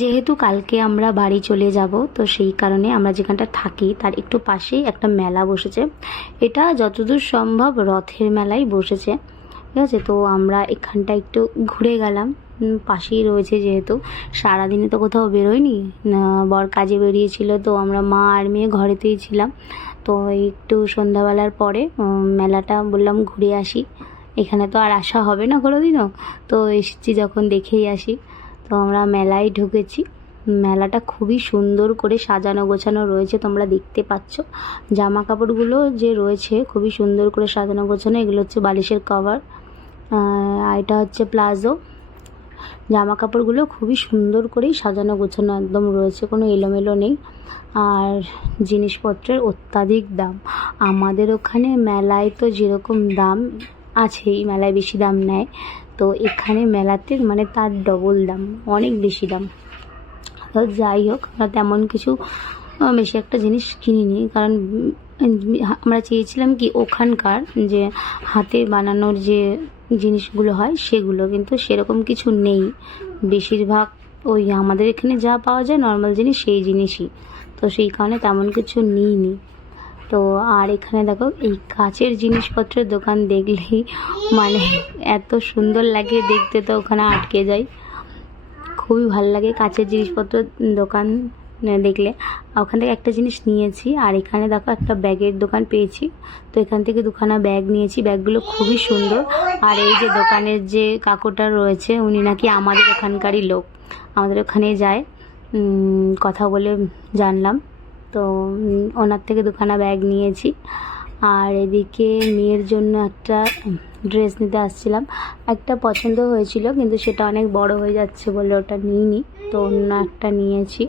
যেহেতু কালকে আমরা বাড়ি চলে যাব, তো সেই কারণে আমরা যেখানটা থাকি তার একটু পাশেই একটা মেলা বসেছে। এটা যতদূর সম্ভব রথের মেলাই বসেছে, ঠিক আছে। তো আমরা এখানটা একটু ঘুরে গেলাম, পাশেই রয়েছে যেহেতু। সারাদিনে তো কোথাও বেরোয়নি, বর কাজে বেরিয়েছিল, তো আমরা মা আর মেয়ে ঘরেতেই ছিলাম। তো একটু সন্ধ্যাবেলার পরে মেলাটা বললাম ঘুরে আসি, এখানে তো আর আসা হবে না কোনোদিনও, তো এসেছি যখন দেখেই আসি। তো আমরা মেলায় ঢুকেছি। মেলাটা খুবই সুন্দর করে সাজানো গোছানো রয়েছে, তোমরা দেখতে পাচ্ছ। জামা কাপড়গুলো যে রয়েছে খুবই সুন্দর করে সাজানো গোছানো। এগুলো হচ্ছে বালিশের কভার, আর এটা হচ্ছে প্লাজো। জামা কাপড়গুলো খুবই সুন্দর করেই সাজানো গোছানো একদম রয়েছে, কোনো এলোমেলো নেই। আর জিনিসপত্রের অত্যাধিক দাম। আমাদের ওখানে মেলায় তো যেরকম দাম আছেই, মেলায় বেশি দাম নেয়, তো এখানে মেলাতে মানে তার ডবল দাম, অনেক বেশি দাম। তো যাই হোক, আমরা তেমন কিছু বেশি একটা জিনিস কিনিনি, কারণ আমরা চেয়েছিলাম কি ওখানকার যে হাতে বানানোর যে জিনিসগুলো হয় সেগুলো, কিন্তু সেরকম কিছু নেই। বেশিরভাগ ওই আমাদের এখানে যা পাওয়া যায় নর্মাল জিনিস, সেই জিনিসই। তো সেই কারণে তেমন কিছু নিইনি। তো আর এখানে দেখো, এই কাচের জিনিসপত্রের দোকান দেখলেই মানে এত সুন্দর লাগে দেখতে, তো ওখানে আটকে যাই। খুবই ভালো লাগে কাচের জিনিসপত্র দোকান দেখলে। ওখান থেকে একটা জিনিস নিয়েছি। আর এখানে দেখো একটা ব্যাগের দোকান পেয়েছি, তো এখান থেকে দুখানা ব্যাগ নিয়েছি। ব্যাগগুলো খুবই সুন্দর। আর এই যে দোকানের যে কাকুটা রয়েছে, উনি নাকি আমাদের ওখানকারই লোক, আমাদের ওখানে যায়, কথা বলে জানলাম। তো ওনার থেকে দুখানা ব্যাগ নিয়েছি। আর এদিকে মেয়ের জন্য একটা ড্রেস নিতে আসছিলাম। একটা পছন্দ হয়েছিল, কিন্তু সেটা অনেক বড় হয়ে যাচ্ছে বলে ওটা নিইনি, তো অন্য একটা নিয়েছি।